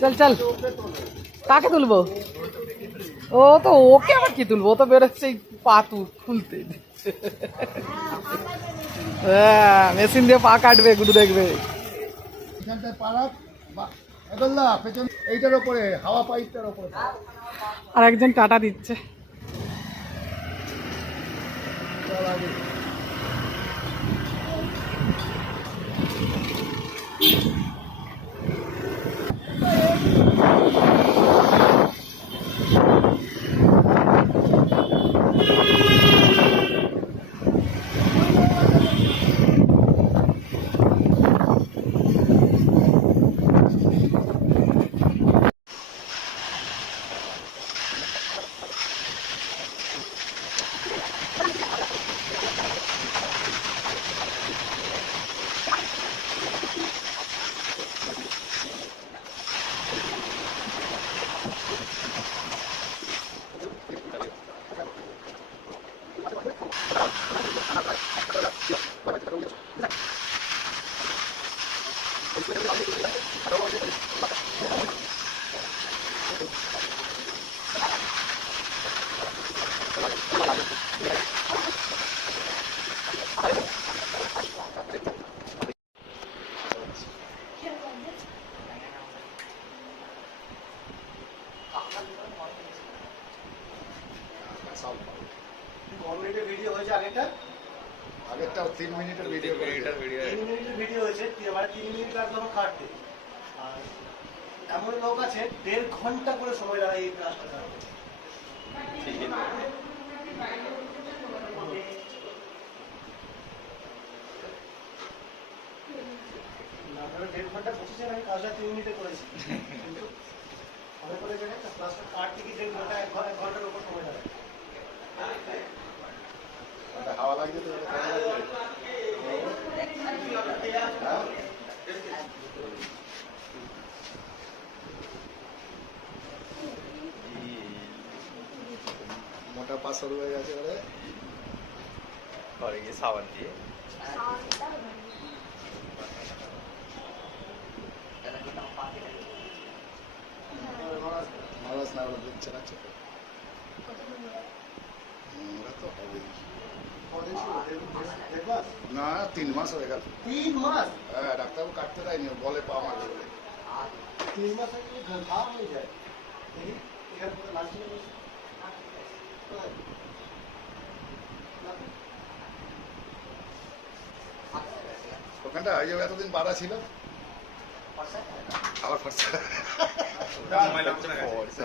চল চল। কাকে তুলবো? ও তো ওকে আবার কি তুলবো? ও তো বেরোচ্ছে পাতু খুলতে হ্যাঁ মেশিন দিয়ে পা কাটবে গুরু দেখবে। এইটার হাওয়া পাইপটার আর একজন টাটা দিচ্ছে। people. আগেরটা? তিন মিনিটের ভিডিও তিন মিনিটের ভিডিও হয়েছে। এবার তিন মিনিট লাগল আমার কাটতে আর এমন লোক আছে, দেড় ঘণ্টা করে সময় লাগায় এই আপনারা দেড় ঘণ্টা বসেছেন আমি কাজটা তিন মিনিটে করেছি। কিন্তু মনে করে জানেন ক্লাসটা কাটতে কি দেড় ঘণ্টা, এক ঘণ্টার উপর সময় লাগে। হাওয়া লাগছে তো কেমন লাগছে? হ্যাঁ? পাথর হয়ে গেছে বলে ঘরে গিয়ে সাবান দিয়ে মারাস না দিচ্ছে না চোখে। ওরা তো হবেই? না তিন মাস হয়ে গেল। তিন মাস? হ্যাঁ ডাক্তারবাবু কাটতে দেয়নি বলে পা মারবে তিন মাস আগে ঘা হয়ে যায়। ওখানটা ওই এতদিন বাধা ছিল? আবার ফর্সা।